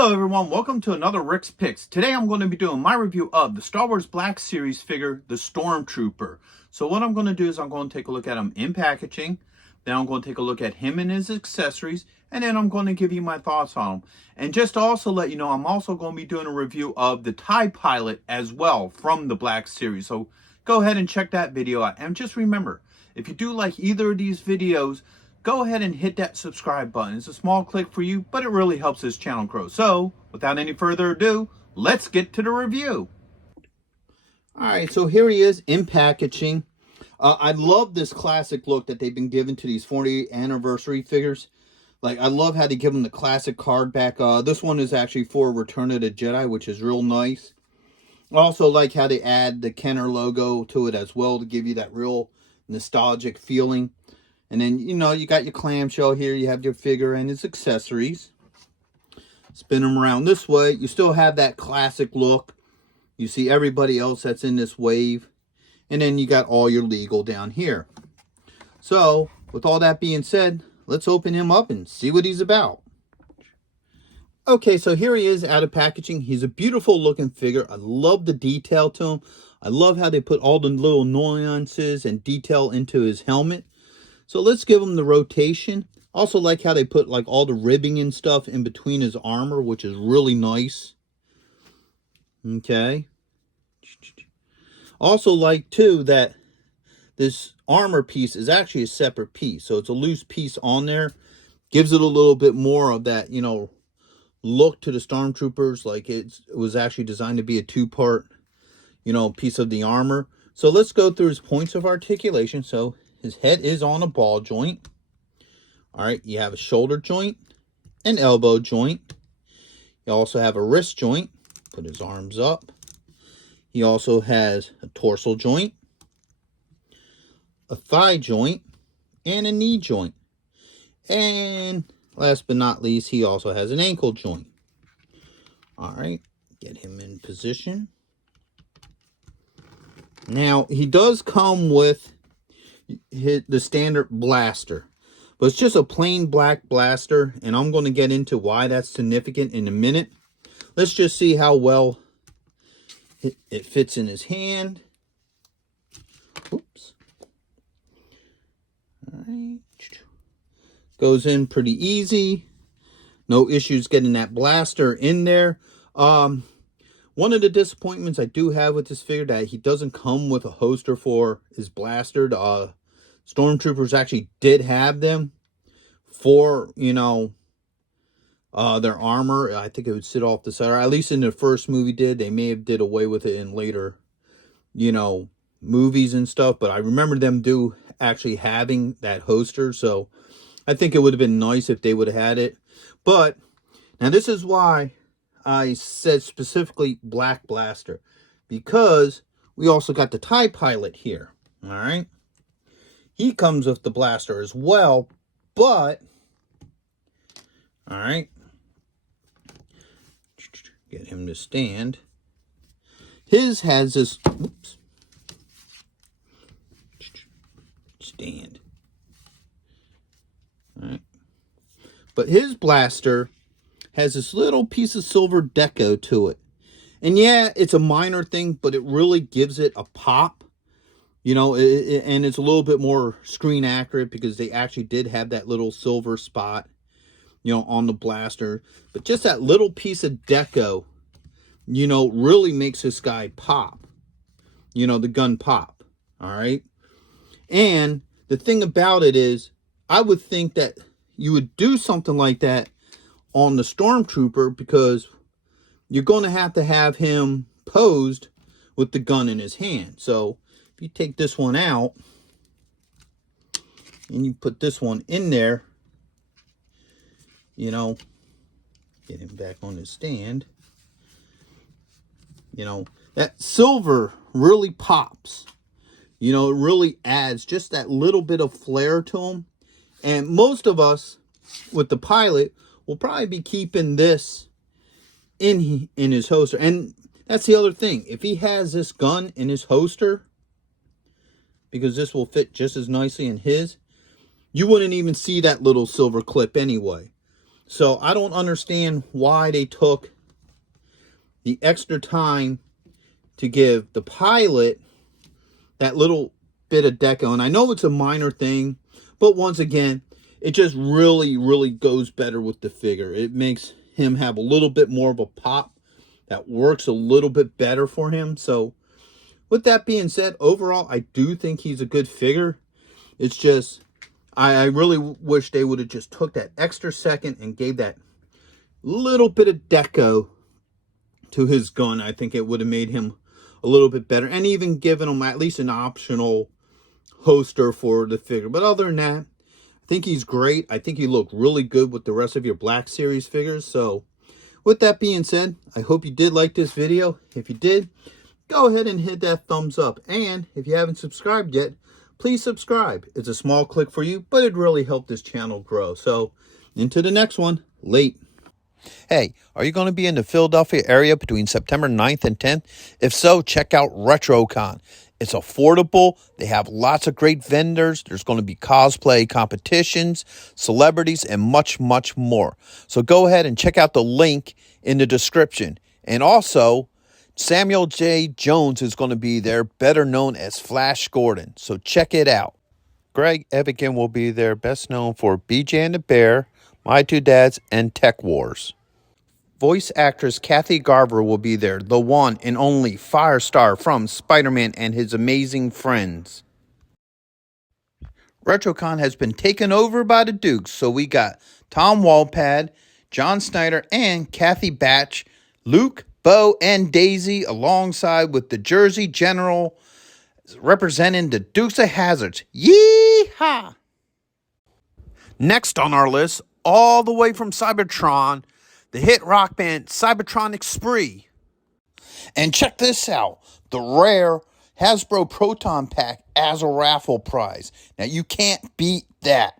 Hello everyone, welcome to another Rick's Picks. Today I'm going to be doing my review of the Star Wars Black Series figure, the Stormtrooper. So what I'm going to do is I'm going to take a look at him in packaging, then I'm going to take a look at him and his accessories, and then I'm going to give you my thoughts on him. And just to also let you know, I'm also going to be doing a review of the TIE Pilot as well from the Black Series. So go ahead and check that video out. And just remember, if you do like either of these videos, go ahead and hit that subscribe button. It's a small click for you, but it really helps this channel grow. So, without any further ado, let's get to the review. Alright, so here he is in packaging. I love this classic look that they've been given to these 40th anniversary figures. Like, I love how they give them the classic card back. This one is actually for Return of the Jedi, which is real nice. I also like how they add the Kenner logo to it as well to give you that real nostalgic feeling. And then, you know, you got your clamshell here. You have your figure and its accessories. Spin them around this way. You still have that classic look. You see everybody else that's in this wave. And then you got all your legal down here. So, with all that being said, let's open him up and see what he's about. Okay, so here he is out of packaging. He's a beautiful looking figure. I love the detail to him. I love how they put all the little nuances and detail into his helmet. So let's give him the rotation. Also like how they put like all the ribbing and stuff in between his armor, which is really nice. Okay. Also like too that this armor piece is actually a separate piece. So it's a loose piece on there. Gives it a little bit more of that, you know, look to the Stormtroopers. Like it was actually designed to be a two-part, you know, piece of the armor. So let's go through his points of articulation. So his head is on a ball joint. All right, you have a shoulder joint, an elbow joint. You also have a wrist joint. Put his arms up. He also has a torso joint, a thigh joint, and a knee joint. And last but not least, he also has an ankle joint. All right, get him in position. Now, he does come with the standard blaster, but it's just a plain black blaster, and I'm going to get into why that's significant in a minute. Let's just see how well it fits in his hand. Oops. All right. Goes in pretty easy. No issues getting that blaster in there. One of the disappointments I do have with this figure that he doesn't come with a holster for his blaster. Stormtroopers actually did have them for, you know, their armor. I think it would sit off the side, or at least in the first movie did. They may have did away with it in later, you know, movies and stuff. But I remember them actually having that holster. So I think it would have been nice if they would have had it. But now this is why I said specifically black blaster, because we also got the TIE Pilot here. All right. He comes with the blaster as well, but, all right, get him to stand. His has this, oops, stand. All right. But his blaster has this little piece of silver deco to it. And yeah, it's a minor thing, but it really gives it a pop. You know, and it's a little bit more screen accurate because they actually did have that little silver spot, you know, on the blaster. But just that little piece of deco, you know, really makes this guy pop. You know, the gun pop. All right. And the thing about it is, I would think that you would do something like that on the Stormtrooper because you're going to have him posed with the gun in his hand. So you take this one out and you put this one in there, you know, get him back on his stand. You know, that silver really pops. You know, it really adds just that little bit of flair to him. And most of us with the pilot will probably be keeping this in his holster. And that's the other thing. If he has this gun in his holster, because this will fit just as nicely in his, you wouldn't even see that little silver clip anyway. So I don't understand why they took the extra time to give the pilot that little bit of deco. And I know it's a minor thing, but once again, it just really, really goes better with the figure. It makes him have a little bit more of a pop that works a little bit better for him. So with that being said, overall, I do think he's a good figure. It's just, I really wish they would have just took that extra second and gave that little bit of deco to his gun. I think it would have made him a little bit better, and even given him at least an optional holster for the figure. But other than that, I think he's great. I think he looked really good with the rest of your Black Series figures. So with that being said, I hope you did like this video. If you did, go ahead and hit that thumbs up. And if you haven't subscribed yet, please subscribe. It's a small click for you, but it really helped this channel grow. So into the next one. Late. Hey, are you going to be in the Philadelphia area between September 9th and 10th? If so, check out RetroCon. It's affordable. They have lots of great vendors. There's going to be cosplay competitions, celebrities, and much, much more. So go ahead and check out the link in the description. And also, Samuel J. Jones is going to be there, better known as Flash Gordon. So check it out. Greg Evigan will be there, best known for BJ and the Bear, My Two Dads, and Tech Wars. Voice actress Kathy Garver will be there, the one and only Firestar from Spider-Man and His Amazing Friends. RetroCon has been taken over by the Dukes, so we got Tom Walpad, John Snyder, and Kathy Batch, Luke, Bo, and Daisy, alongside with the Jersey General representing the Dukes of Hazzards. Yee-haw! Next on our list, all the way from Cybertron, the hit rock band Cybertronic Spree. And check this out, the rare Hasbro Proton Pack as a raffle prize. Now you can't beat that.